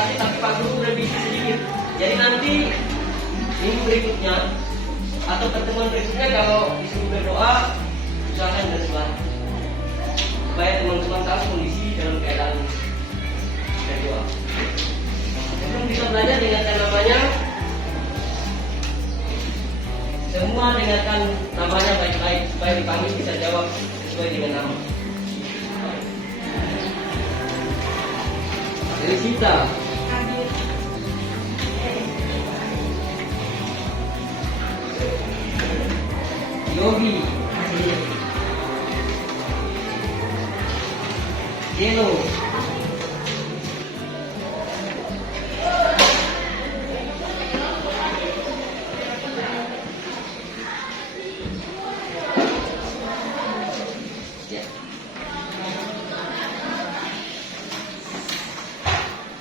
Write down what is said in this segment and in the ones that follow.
kasih, tapi Pak Guru revisi sedikit. Jadi nanti minggu berikutnya atau pertemuan berikutnya kalau disuruh berdoa, usahakan bersuara supaya teman-teman tahu kondisi dalam keadaan berdoa. Sebelum kita belajar, dengarkan namanya. Semua dengarkan namanya baik-baik supaya dipanggil bisa jawab sesuai dengan nama. Felicita. Yogi. Jeno.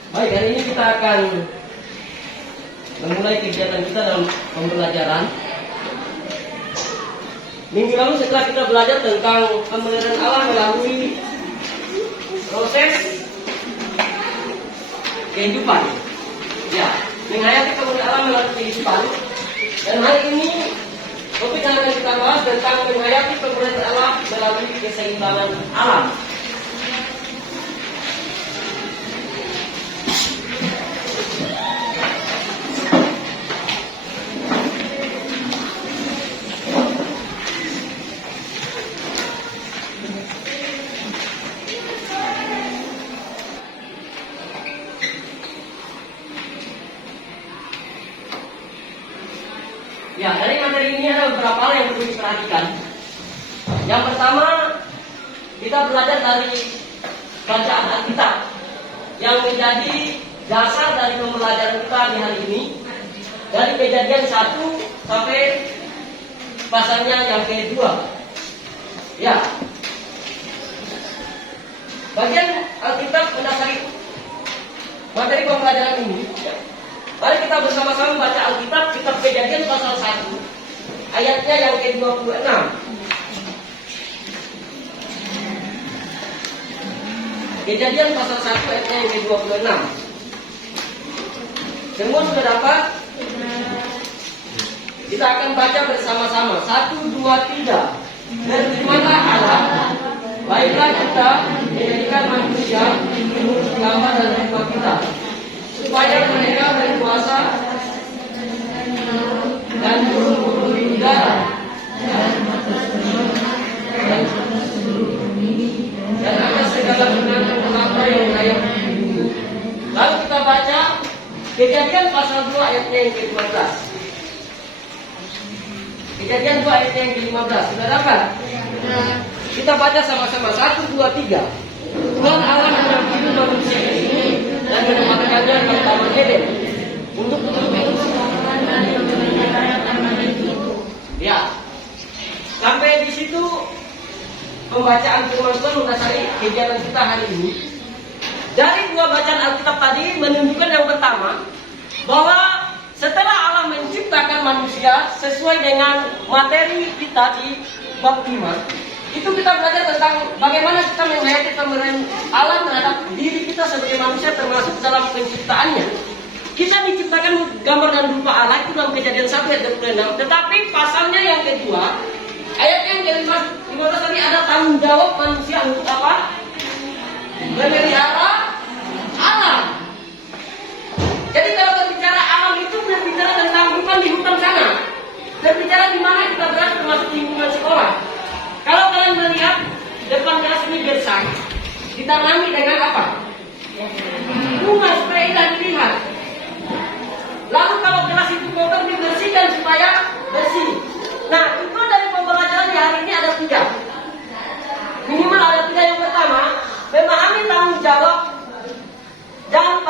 Baik, hari ini kita akan memulai kegiatan kita dalam pembelajaran. Minggu lalu setelah kita belajar tentang pemeliharaan Allah melalui proses kehidupan, ya, menghayati pemeliharaan Allah melalui kehidupan. Dan hari ini topik yang akan kita bahas tentang menghayati pemeliharaan Allah melalui keseimbangan alam. Ya, dari materi ini ada beberapa hal yang perlu diperhatikan. Yang pertama, kita belajar dari bacaan Alkitab yang menjadi dasar dari pembelajaran kita di hari ini, dari Kejadian 1 sampai pasalnya yang kedua. Ya, bagian Alkitab mendasari materi pembelajaran ini. Mari kita bersama-sama baca Alkitab, kitab Kejadian pasal 1 ayatnya yang ke-26. Kejadian pasal 1 ayatnya yang ke-26. Semua sudah dapat? Kita akan baca bersama-sama. 1, 2, 3. Berfirmanlah Allah, baiklah kita menjadikan manusia menurut gambar dan rupa kita, supaya mereka berkuasa dan burung-burung di udara dan atas segala binatang melata yang layak di bumi. Lalu kita baca Kejadian pasal 2 ayatnya yang ke-15. Kejadian 2 ayatnya yang ke-15. Sudah dapat? Kita baca sama-sama. 1, 2, 3. Tuhan Allah mengambil manusia ini dan menempatkannya di Taman Eden untuk ya. Sampai di situ pembacaan firman Tuhan mendasari kegiatan kita hari ini. Dari dua bacaan Alkitab tadi menunjukkan yang pertama, bahwa setelah Allah menciptakan manusia sesuai dengan materi kita di bab 5, itu kita belajar tentang bagaimana kita menghayati pemeliharaan Allah terhadap diri kita sebagai manusia, termasuk dalam penciptaannya. Kita diciptakan gambar dan rupa Allah itu dalam Kejadian 1 ayat 26. Tetapi pasalnya yang kedua, ayat yang ke-15 tadi ada tanggung jawab manusia untuk apa? Memelihara alam. Jadi kalau berbicara alam itu berbicara tentang bukan di hutan sana, berbicara di mana kita berada, termasuk lingkungan sekolah. Kalau kalian melihat depan kelas ini bersih, ditanami dengan apa? Bunga supaya indah dilihat. Lalu kalau kelas itu kotor dibersihkan supaya bersih. Nah, itu dari pembelajaran di hari ini ada 3. Minimal ada 3. Yang pertama, memahami tanggung jawab dan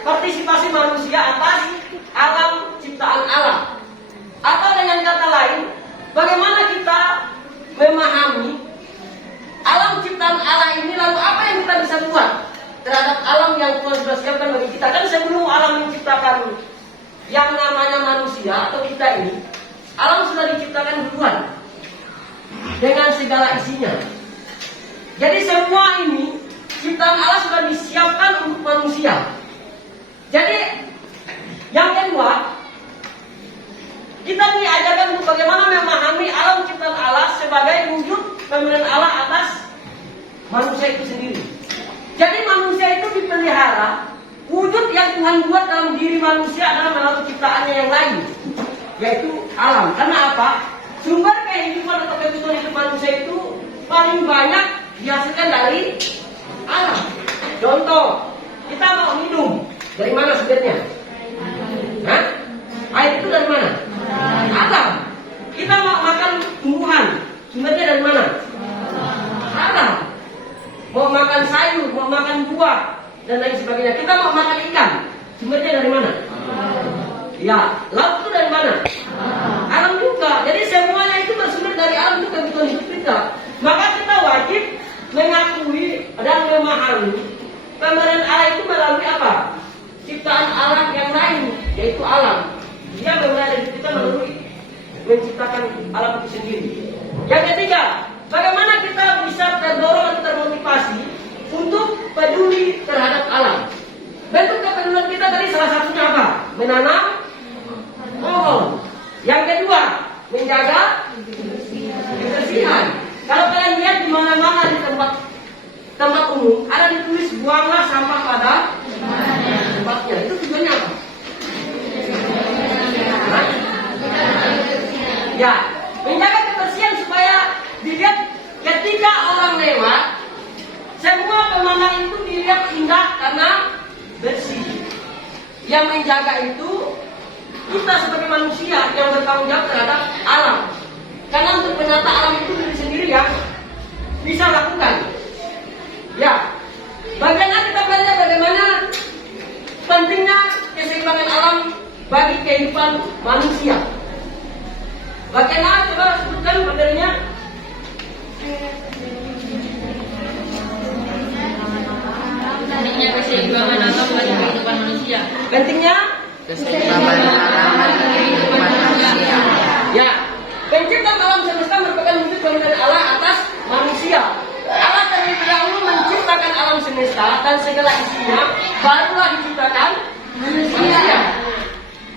partisipasi manusia atas alam ciptaan Allah. Atau dengan kata lain, bagaimana kita memahami alam ciptaan Allah ini, lalu apa yang kita bisa buat terhadap alam yang Tuhan sudah siapkan bagi kita. Kan sebelum alam menciptakan yang namanya manusia atau kita ini, alam sudah diciptakan duluan dengan segala isinya. Jadi semua ini ciptaan Allah sudah disiapkan untuk manusia. Tuhan buat dalam diri manusia adalah melalui ciptaannya yang lain, yaitu alam. Karena apa? Sumber kehidupan atau kebutuhan hidup manusia itu paling banyak dihasilkan dari alam. Contoh, kita mau minum, dari mana sumbernya? Hah? Air itu dari mana? Alam. Kita mau makan tumbuhan, sumbernya dari mana? Alam. Mau makan sayur, mau makan buah, dan lain sebagainya. Kita mau makan ikan, sumbernya dari mana? Ya, laut itu dari mana? Alam juga. Jadi semuanya itu bersumber dari alam, itu kebutuhan hidup kita. Maka kita wajib mengakui dan memahami pemberian Allah itu melalui apa? Ciptaan alam yang lain, yaitu alam. Dia memberikan hidup kita melalui menciptakan alam itu sendiri. Yang ketiga, bagaimana kita bisa terdorong atau termotivasi untuk peduli terhadap alam. Bentuk kepedulian kita tadi salah satunya apa? Menanam pohon. Yang kedua, menjaga kebersihan. Kalau kalian lihat di mana-mana di tempat umum ada ditulis buanglah sampah pada tempatnya. Itu tujuannya apa? Ya, menjaga kebersihan supaya dilihat ketika orang lewat, semua pemandangan itu dilihat indah karena bersih. Yang menjaga itu kita sebagai manusia yang bertanggung jawab terhadap alam. Karena untuk menata alam itu diri sendiri yang bisa lakukan. Ya, bagaimana kita belajar bagaimana pentingnya keseimbangan alam bagi kehidupan manusia. Bagaimana coba sebutkan materinya? Pentingnya keseimbangan alam bagi kehidupan manusia. Pentingnya Keseimbangan alam bagi kehidupan manusia. ya, penciptaan alam semesta merupakan wujud pemberian Allah atas manusia. Allah terlebih dahulu menciptakan alam semesta dan segala isinya, barulah diciptakan manusia.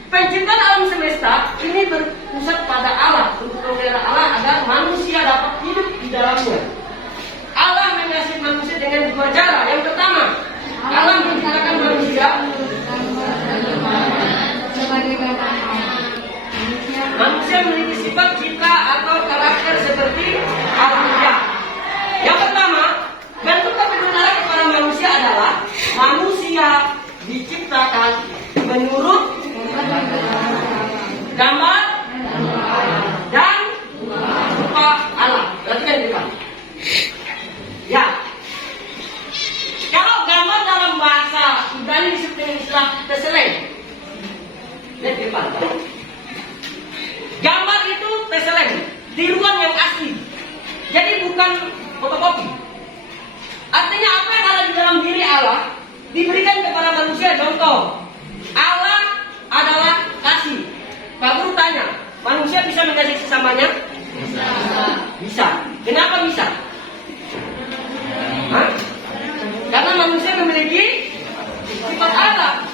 Penciptaan alam semesta ini berpusat pada Allah untuk memelihara Allah agar manusia dapat hidup di dalamnya. Allah mengasihi manusia dengan dua cara. Yang pertama, Allah menciptakan manusia manusia memiliki sifat citra atau karakter seperti alamiah. Yang pertama, bentuk kepedulian Allah kepada manusia adalah manusia diciptakan menurut gambar dan rupa Allah. Perhatikan kita. Ya, kalau gambar dalam bahasa Ibrani disebut dengan istilah teseleng. Lihat di depan. Gambar itu teseleng, tiruan yang asli. Jadi bukan fotokopi. Artinya apa yang ada di dalam diri Allah diberikan kepada manusia. Contoh, Allah adalah kasih. Pak Guru tanya, manusia bisa mengasihi sesamanya? Bisa. Kenapa bisa? Hah? Karena manusia memiliki sifat Allah.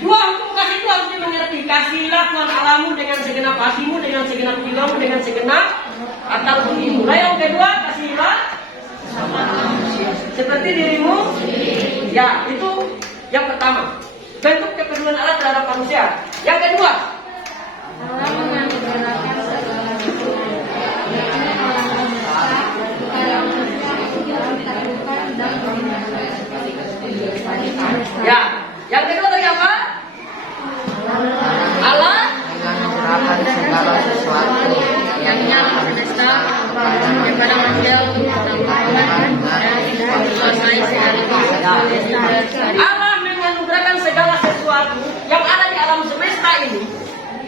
Dua hukum kasih itu harus mengerti. Kasihilah Tuhan Allahmu dengan segenap hatimu, dengan segenap jiwamu, dengan segenap akal budimu. Nah yang kedua, kasihilah seperti dirimu. Ya, itu yang pertama. Bentuk kepedulian Allah terhadap manusia. Yang kedua, ya, yang kedua tadi apa? Allah Menganugerahkan segala sesuatu yang alam semesta kepada manusia untuk menguasai Allah menganugerahkan segala sesuatu yang ada di alam semesta ini.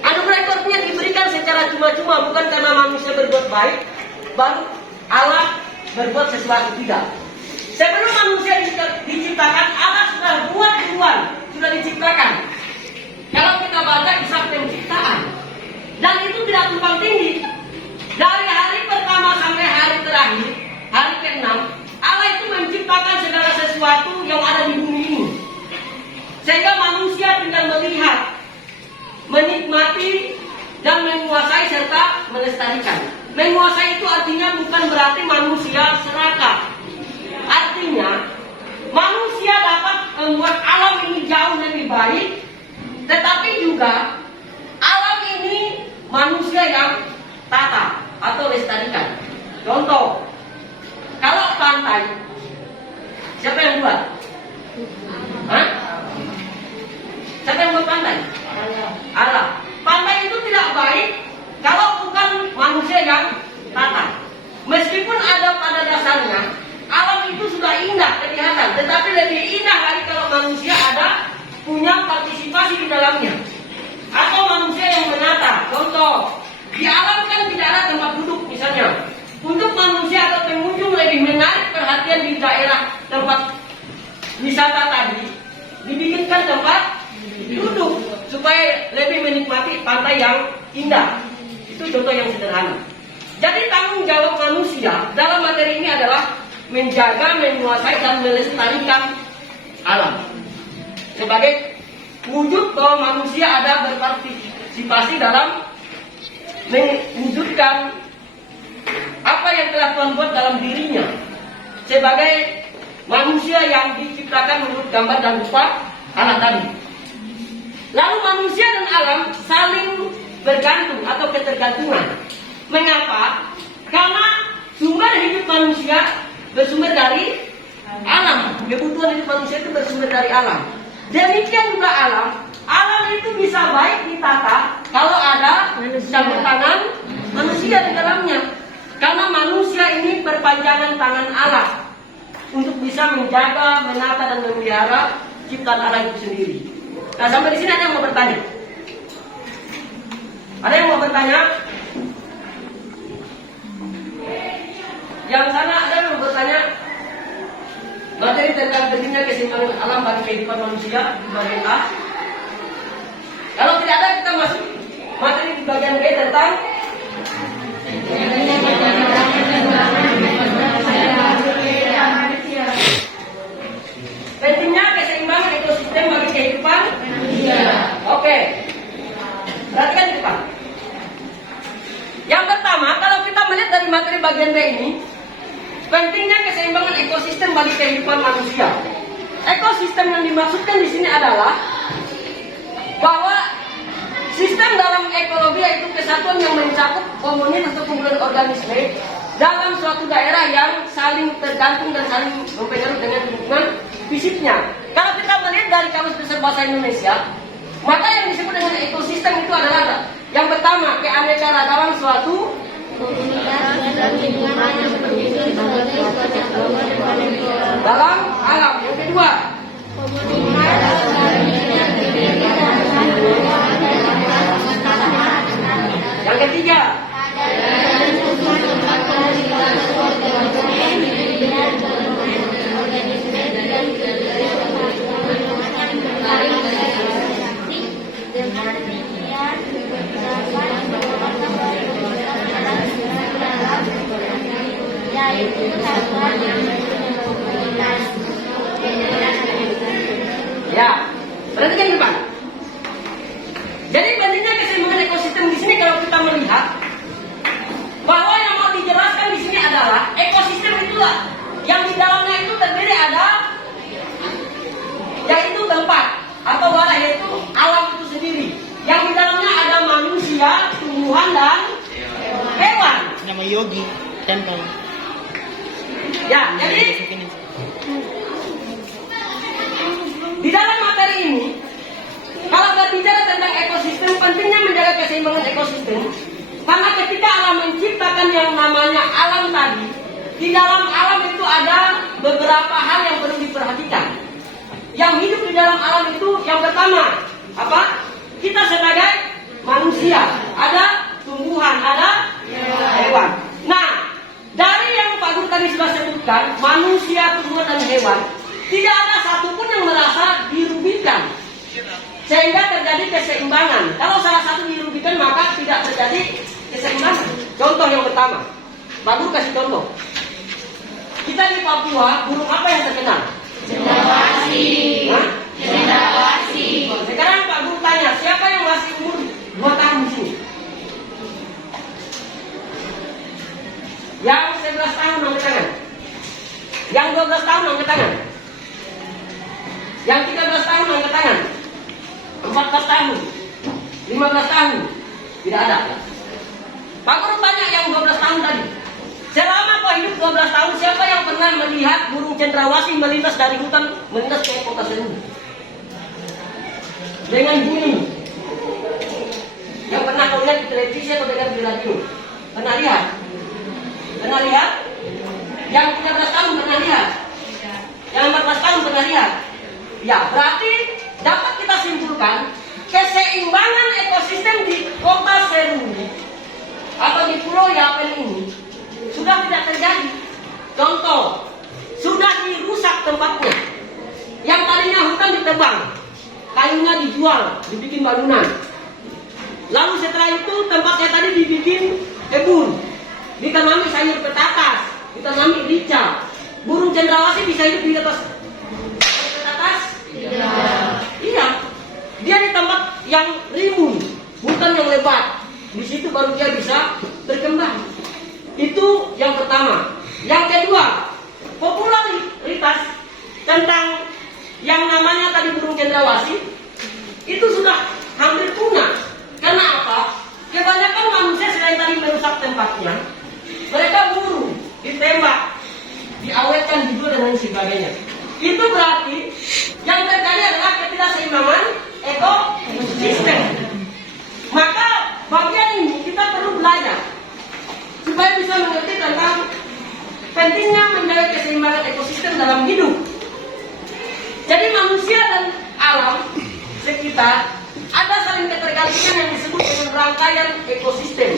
Anugerah itu artinya diberikan secara cuma-cuma, bukan karena manusia berbuat baik baru Allah berbuat sesuatu, tidak. Sebelum manusia diciptakan, Allah sudah buat duluan, sudah diciptakan. Kalau kita baca kisah penciptaan, dan itu tidak tumpang tindih. Dari hari pertama sampai hari terakhir, hari ke-6, Allah itu menciptakan segala sesuatu yang ada di bumi ini. Sehingga manusia tinggal melihat, menikmati, dan menguasai serta melestarikan. Menguasai itu artinya bukan berarti manusia serakah. Artinya manusia dapat membuat alam ini jauh lebih baik juga alam ini manusia yang tata atau lestarikan. Contoh, kalau pantai, siapa yang buat? Hah? Siapa yang buat pantai? Allah. Pantai itu tidak baik kalau bukan manusia yang tata. Meskipun ada pada dasarnya, alam itu sudah indah kelihatan, tetapi lebih indah lagi kalau manusia ada punya partisipasi di dalamnya. Atau manusia yang menata. Contoh, di alam kan tidak ada tempat duduk misalnya. Untuk manusia atau pengunjung lebih menarik perhatian di daerah tempat wisata tadi, dibikinkan tempat duduk supaya lebih menikmati pantai yang indah. Itu contoh yang sederhana. Jadi tanggung jawab manusia dalam materi ini adalah menjaga, menguasai dan melestarikan alam. Sebagai wujud bahwa manusia ada berpartisipasi dalam mewujudkan apa yang telah Tuhan buat dalam dirinya sebagai manusia yang diciptakan menurut gambar dan rupa Allah tadi. Lalu manusia dan alam saling bergantung atau ketergantungan. Mengapa? Karena sumber hidup manusia bersumber dari alam. Kebutuhan hidup manusia itu bersumber dari alam. Demikian juga alam. Alam itu bisa baik ditata kalau ada campur tangan manusia di dalamnya. Karena manusia ini perpanjangan tangan Allah untuk bisa menjaga, menata dan memelihara ciptaan Allah itu sendiri. Nah, sampai di sini ada yang mau bertanya? Ada yang mau bertanya? Yang sana ada yang mau bertanya? Materi tentang pentingnya keseimbangan alam bagi kehidupan manusia di bagian A. Kalau tidak ada, kita masuk materi di bagian B tentang pentingnya keseimbangan ekosistem bagi kehidupan manusia. Oke. Perhatikan di depan. Yang pertama, kalau kita melihat dari materi bagian B ini, pentingnya keseimbangan ekosistem bagi kehidupan manusia. Ekosistem yang dimaksudkan di sini adalah bahwa sistem dalam ekologi yaitu kesatuan yang mencakup komunitas atau kumpulan organisme dalam suatu daerah yang saling tergantung dan saling mempengaruhi dengan lingkungan fisiknya. Kalau kita melihat dari Kamus Besar Bahasa Indonesia, maka yang disebut dengan ekosistem itu adalah yang pertama, keanekaragaman suatu dalam alam. Yang kedua, yang ketiga, ya, perhatikan di depan. Jadi pentingnya keseimbangan ekosistem di sini kalau kita melihat bahwa yang mau dijelaskan di sini adalah ekosistem itulah yang di dalamnya itu terdiri ada yaitu tempat atau wadah yaitu alam itu sendiri. Yang di dalamnya ada manusia, tumbuhan dan hewan. Nama Yogi, tempel. Ya, jadi di dalam materi ini, kalau berbicara tentang ekosistem, pentingnya menjaga keseimbangan ekosistem. Karena ketika alam menciptakan yang namanya alam tadi, di dalam alam itu ada beberapa hal yang perlu diperhatikan. Yang hidup di dalam alam itu, yang pertama, apa? Kita sebagai manusia, ada tumbuhan, ada hewan. Nah, dari yang Pak Guru tadi sudah sebutkan, manusia, tumbuhan, dan hewan, tidak ada satupun yang merasa dirugikan, sehingga terjadi keseimbangan. Kalau salah satu dirugikan, maka tidak terjadi keseimbangan. Contoh yang pertama, Pak Guru kasih contoh. Kita di Papua, burung apa yang terkenal? Cendrawasih. Hah? Cendrawasih. Sekarang Pak Guru tanya, siapa yang masih umur 2 tahun di sini? Yang 11 tahun angkat tangan. Yang 12 tahun angkat tangan. Yang 13 tahun angkat tangan. 14 tahun. 15 tahun. Tidak ada. Pak Guru tanya yang 12 tahun tadi. Selama kau hidup 12 tahun, siapa yang pernah melihat burung cendrawasih melintas dari hutan melintas ke kota Seruni? Dengan bunyi. Yang pernah kau lihat di televisi atau dengar di radio? Pernah lihat? Pernah lihat? Yang 13 tahun pernah lihat? Yang 14 tahun pernah lihat? Ya, berarti dapat kita simpulkan keseimbangan ekosistem di kota Seruni atau di Pulau Yapen ini sudah tidak terjadi. Contoh, sudah dirusak tempatnya. Yang tadinya hutan ditebang, kayunya dijual, dibikin bangunan. Lalu setelah itu tempatnya tadi dibikin kebun, ditanami sayur petatas, ditanami rica. Burung cendrawasih bisa hidup di atas petatas? Iya. Dia di tempat yang rimbun, hutan yang lebat. Di situ baru dia bisa berkembang. Itu yang pertama. Yang kedua, popularitas tentang yang namanya tadi burung cendrawasih itu sudah hampir punah. Karena apa? Kebanyakan manusia selain tadi merusak tempatnya, mereka buru, ditembak, diawetkan juga dan lain sebagainya. Itu berarti yang terjadi adalah ketidakseimbangan ekosistem. Maka bagian ini kita perlu belajar supaya bisa mengerti tentang pentingnya menjaga keseimbangan ekosistem dalam hidup. Jadi manusia dan alam sekitar ada saling ketergantungan yang disebut dengan rangkaian ekosistem.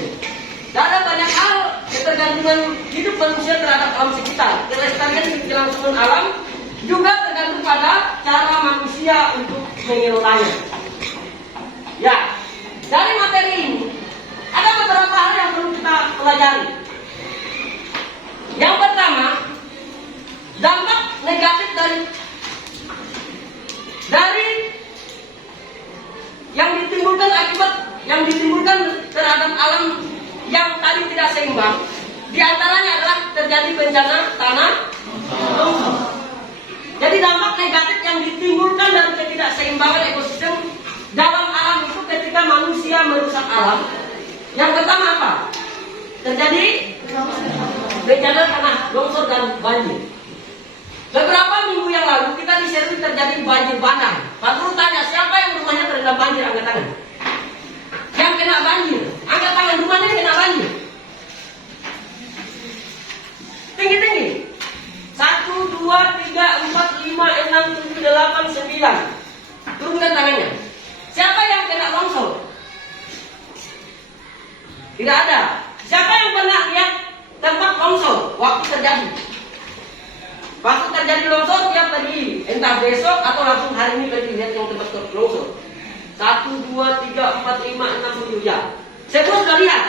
Dan ada banyak hal ketergantungan hidup manusia terhadap alam sekitar. Kelestarian kelangsungan alam juga tergantung pada cara manusia untuk mengelolanya. Ya, dari materi ini ada beberapa hal yang perlu kita pelajari. Yang pertama, dampak negatif dari yang ditimbulkan akibat yang ditimbulkan terhadap alam yang tadi tidak seimbang. Di antaranya adalah terjadi bencana tanah longsor. Jadi dampak negatif yang ditimbulkan dari ketidakseimbangan ekosistem dalam alam itu ketika manusia merusak alam. Yang pertama apa? Terjadi bencana tanah longsor dan banjir. Beberapa minggu yang lalu kita di Seruni terjadi banjir bandang. Pak Guru tanya, siapa yang rumahnya terendam banjir? Angkat tangan. Yang kena banjir, angkat tangan. Rumahnya kena banjir. Tinggi-tinggi. 1, 2, 3, 4, 5, 6, 7, 8, 9. Turunkan tangannya. Siapa yang kena longsor? Tidak ada. Siapa yang pernah lihat tempat longsor waktu terjadi? Waktu terjadi longsor dia pergi, entah besok atau langsung hari ini pergi lihat yang tempat longsor. 1, 2, 3, 4, 5, 6, 7 ya. Sebelum sudah lihat.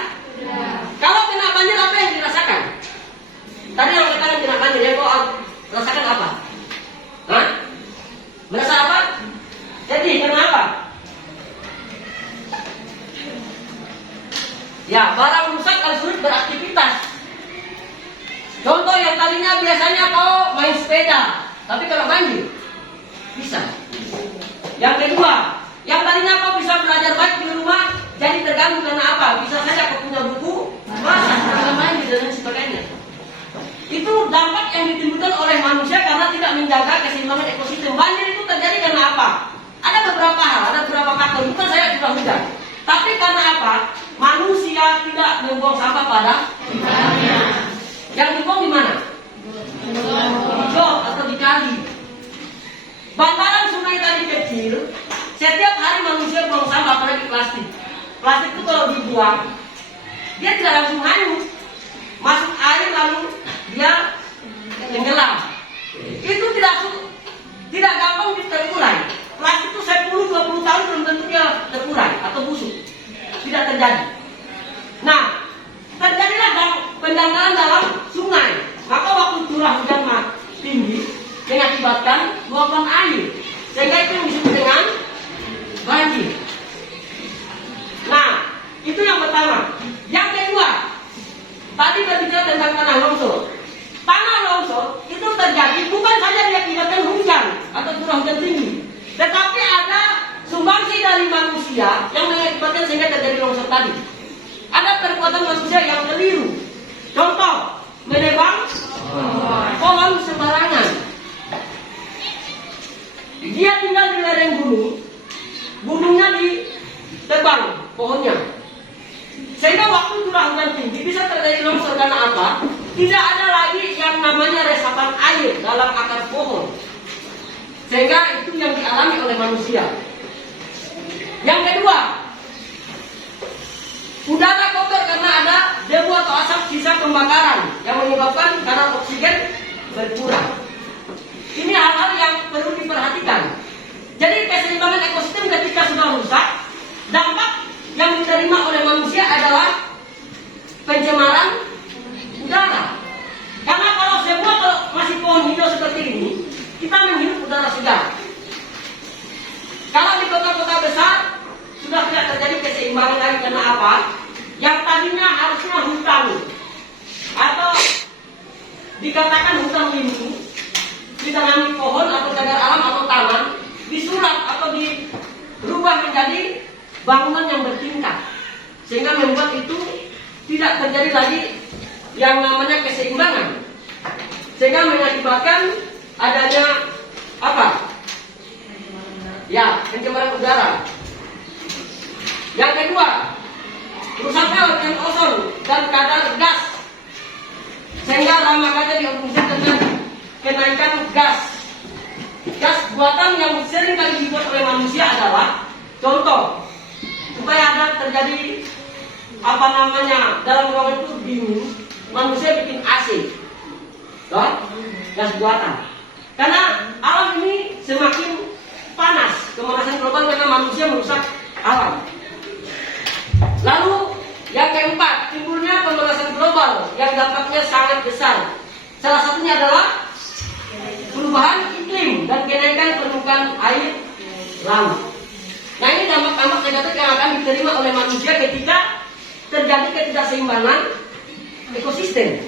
Kalau kena banjir apa yang dirasakan? Tadi yang katakan kena banjir, ya kau rasakan apa? Hah? Merasa apa? Jadi kenapa? Ya, barang rusak kalau sulit beraktivitas. Contoh yang tadinya biasanya kau main sepeda, tapi kalau banjir bisa. Yang kedua, yang tadinya kau bisa belajar baik di rumah, jadi terganggu karena apa? Bisa saja kau punya buku, masak karena banjir dan sebagainya. Itu dampak yang ditimbulkan oleh manusia karena tidak menjaga keseimbangan ekosistem. Banjir itu terjadi karena apa? Ada beberapa hal, ada beberapa faktor. Bukan saya curah hujan, tapi karena apa? Manusia tidak membuang sampah pada tempatnya. Yang dibuang di mana? Di jok atau di kali. Bantaran sungai tadi kecil. Setiap hari manusia buang sampah, apalagi plastik. Plastik itu kalau dibuang, dia tidak langsung hanyut, masuk air lalu dia tenggelam. Itu tidak gampang terurai. Plastik itu 10-20 tahun belum tentu dia terurai atau busuk. Tidak terjadi. Nah, terjadilah pendangkalan dalam sungai. Maka waktu curah hujan tinggi mengakibatkan luapan air, sehingga itu yang disebut dengan banjir. Nah, itu yang pertama. Yang kedua, tadi berbicara tentang tanah longsor. Tanah longsor itu terjadi bukan saja diakibatkan hujan atau curah hujan tinggi, tetapi ada sumbangsi dari manusia yang mengakibatkan perbuatan manusia yang keliru. Contoh, menebang pohon sembarangan. Dia tinggal di lereng gunung, gunungnya ditebang pohonnya. Sehingga waktu curah hujan tinggi bisa terjadi longsor karena apa? Tidak ada lagi yang namanya resapan air dalam akar pohon. Sehingga itu yang dialami oleh manusia. Yang kedua, udara kotor karena ada debu atau asap sisa pembakaran yang menyebabkan kadar oksigen berkurang. Ini hal-hal yang perlu diperhatikan. Jadi keseimbangan ekosistem ketika sudah rusak, dampak yang diterima oleh manusia adalah pencemaran udara. Karena kalau masih pohon hijau seperti ini, kita menghirup udara segar. Kalau di kota-kota besar sudah tidak terjadi keseimbangan lagi karena apa? Yang tadinya harusnya hutan atau dikatakan hutan lindung, ditanami pohon atau cagar alam atau taman, disulap atau dirubah menjadi bangunan yang bertingkat, sehingga membuat itu tidak terjadi lagi yang namanya keseimbangan, sehingga mengakibatkan adanya apa? Ya, pencemaran udara. Yang kedua, rusaknya lapisan ozon dan kadar gas, sehingga ramah kaca diorganisir dengan kenaikan gas. Gas buatan yang sering kali dibuat oleh manusia adalah, contoh, supaya ada terjadi apa namanya dalam ruangan itu dingin, manusia bikin AC, toh, gas buatan. Karena alam ini semakin panas, pemanasan global karena manusia merusak alam. Lalu yang keempat, timbulnya pemanasan global yang dampaknya sangat besar. Salah satunya adalah perubahan iklim dan kenaikan permukaan air laut. Nah, ini dampak-dampak negatif yang akan diterima oleh manusia ketika terjadi ketidakseimbangan ekosistem.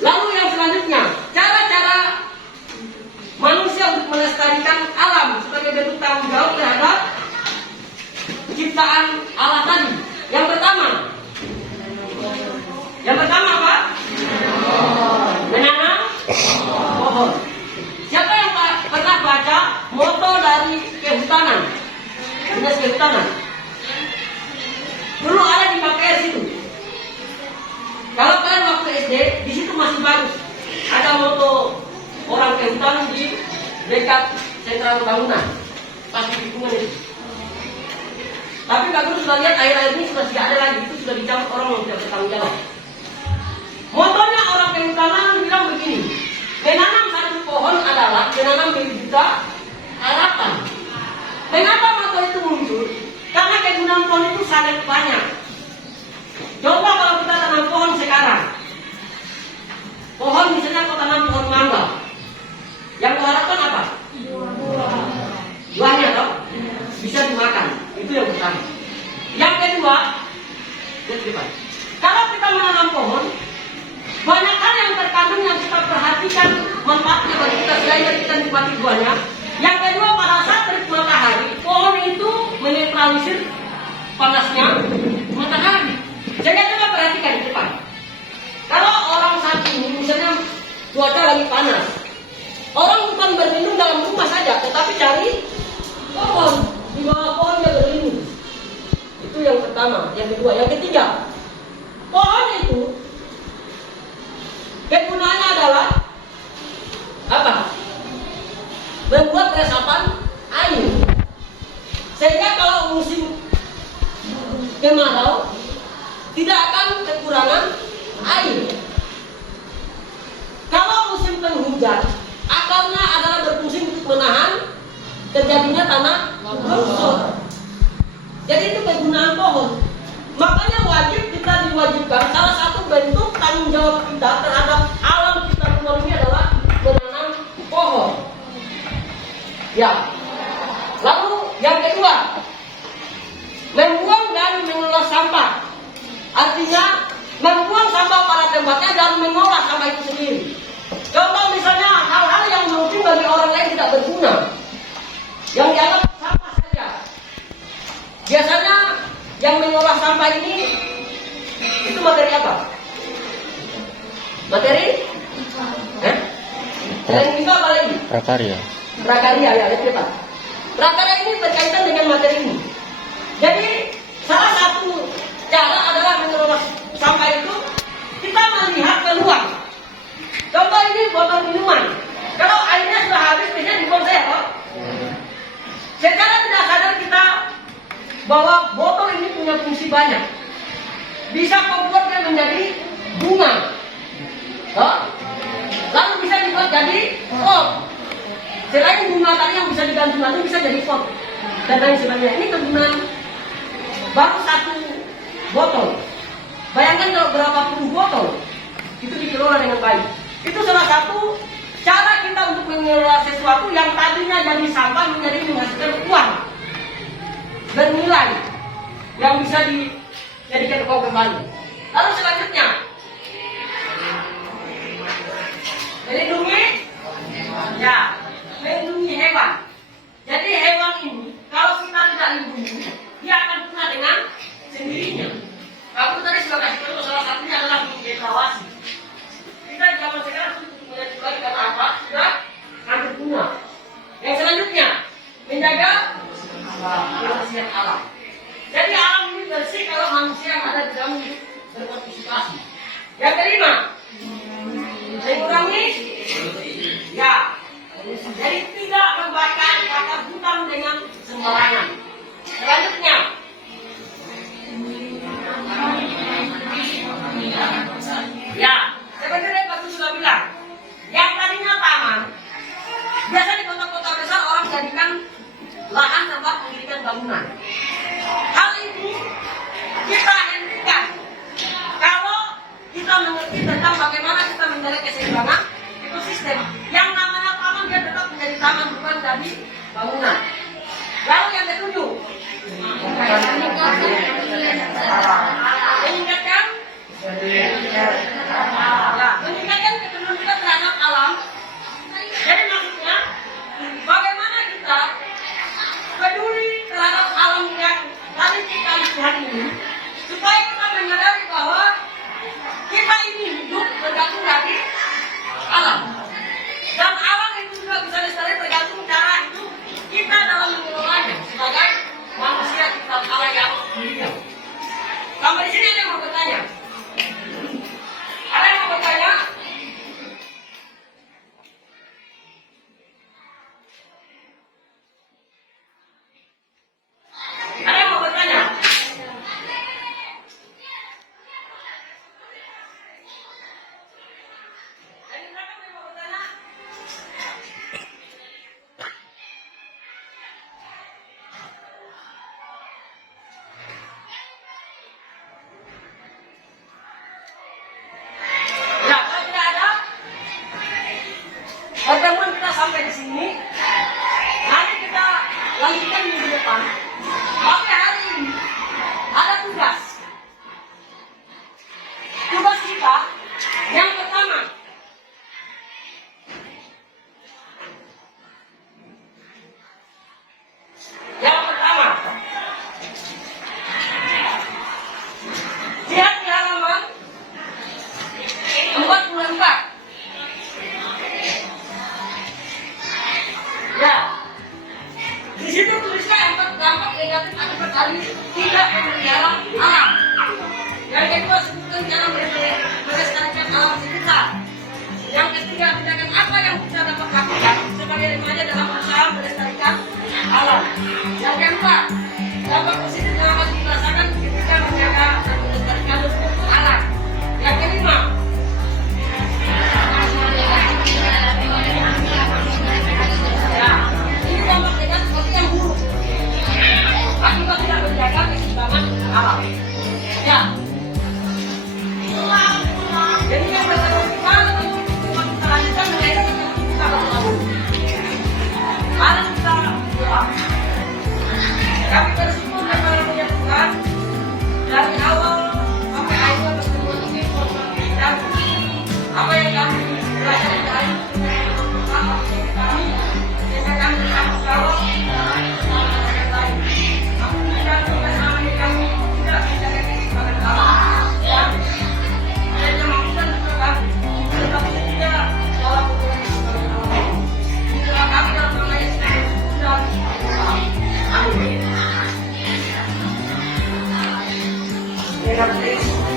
Lalu yang selanjutnya, cara-cara manusia untuk melestarikan alam sebagai bentuk tanggung jawab terhadap ciptaan Allah tadi. Yang pertama apa? Menanam pohon. Siapa yang pernah baca moto dari kehutanan, dinas kehutanan? Dulu ada di KPR situ. Kalau kalian waktu SD, di situ masih bagus. Ada moto orang kehutanan di dekat sentral bangunan, pas di lingkungan itu. Tapi Kak Guru sudah lihat air-air ini sudah tidak ada lagi, itu sudah dicabut orang yang tidak bertanggung jawab. Motonya orang kehutanan bilang begini, menanam satu pohon adalah menanam berjuta harapan. Mengapa moto itu muncul? Karena kegunaan pohon itu sangat banyak. Coba kalau kita tanam pohon sekarang, pohon misalnya kalau tanam pohon mangga, yang diharapkan apa? Buahnya toh bisa dimakan. Itu yang pertama. Yang kedua, kalau kita menanam pohon, banyak hal yang terkandung yang kita perhatikan manfaatnya bagi kita selain dari kita nikmati buahnya. Yang kedua, pada saat terik matahari, pohon itu menetralisir panasnya matahari. Jadi coba perhatikan di depan. Kalau orang saat ini misalnya cuaca lagi panas, orang bukan berlindung dalam rumah saja, tetapi cari pohon, di bawah pohon dia berlindung. Itu yang pertama. Yang kedua, yang ketiga, pohon itu kegunaannya adalah apa? Membuat resapan air. Sehingga kalau musim kemarau tidak akan kekurangan air. Kalau musim penghujan, akarnya adalah berfungsi untuk menahan terjadinya tanah longsor. Jadi itu kegunaan pohon. Makanya wajib kita diwajibkan, salah satu bentuk tanggung jawab kita terhadap alam kita ini adalah menanam pohon. Ya. Lalu yang kedua, membuang dan mengolah sampah. Artinya membuang sampah pada tempatnya dan mengolah sampah itu sendiri. Contoh misalnya hal-hal yang mungkin bagi orang lain tidak berguna, yang dianggap sampah saja. Biasanya yang mengolah sampah ini materi apa? Materi? Yang lima apa lagi? Prakarya. Prakarya ya, lihat Pak. Prakarya ini berkaitan dengan materi ini. Jadi salah satu cara adalah mengelola sampah itu kita melihat keluar. Contoh ini botol minuman. Kalau airnya sudah habis, biasanya dibuang saya, Pak. Secara tidak sadar kita bahwa botol ini punya fungsi banyak. Bisa membuat dia menjadi bunga. Lalu bisa dibuat jadi pot. Selain bunga tadi yang bisa digantung lalu bisa jadi pot dan lain sebagainya. Ini kegunaan baru satu botol. Bayangkan kalau berapa puluh botol itu dikelola dengan baik. Itu salah satu cara kita untuk mengelola sesuatu yang tadinya jadi sampah menjadi menghasilkan uang bernilai yang bisa dijadikan uang kembali. Lalu selanjutnya, melindungi, ya, melindungi hewan. Jadi hewan ini kalau kita tidak lindungi, dia akan punah dengan sendirinya. Kamu tadi sudah kasih tahu salah satunya adalah deklarasi. Kita zaman sekarang menjadikan apa? Sudah hampir punah. Yang selanjutnya, menjaga kebersihan alam. Jadi alam ini bersih kalau manusia yang ada di dalam berpartisipasi. Yang kelima, mengurangi, ya, jadi tidak membakar hutan dengan sembarangan. Selanjutnya, ya, sebenarnya Pak sudah bilang, yang tadinya taman, biasa di kota-kota besar orang jadikan lahan tempat mendirikan bangunan. Hal ini kita hentikan kalau kita mengerti tentang bagaimana kita menjaga keseimbangan ekosistem. Yang namanya taman dia tetap menjadi taman, bukan jadi bangunan. Lalu yang ketujuh, meningkatkan kepedulian terhadap alam. Jadi maksudnya bagaimana kita peduli terhadap alam yang tadi kita lihat ini, supaya kita menyadari bahwa kita ini hidup tergantung dari alam. Dan alam itu juga bisa lestari tergantung cara hidup kita dalam mengelolanya sebagai manusia kita Allah yang mulia. Sampai di sini ada yang mau bertanya? Ada yang mau bertanya? Ada yang mau bertanya? Ada yang mau bertanya? Ya, kalau tidak ada, pertemuan kita sampai di sini. Nanti kita lanjutkan minggu depan. Oke, hari ini ada tugas. Tugas kita yang pertama, lihat di halaman 44. Ya, di situ tuliskan 4 dampak negatif akibat dari tidak memelihara alam. Yang kedua, sebutkan cara melestarikan alam sekitar. Yang ketiga, tindakan apa yang kita dapat lakukan sebagai remaja dalam berusaha melestarikan alam. Yang keempat, dampak positif yang akan dirasakan ketika menjaga dan melestarikan alam. Yang kelima, ya, ini dampak negatif seperti yang buruk akibat tidak menjaga keseimbangan alam. Ya, jadi yang pertama kita lanjutkan mengenai kita berlalu. Mari kita doa. Kami bersyukur kepada Tuhan dari awal sampai akhir pertemuan ini dan apa yang kami pelajari dari kami sehingga kami bertanggung jawab dalam kesalahan yang lain. Kami tidak bersama kami tidak Partai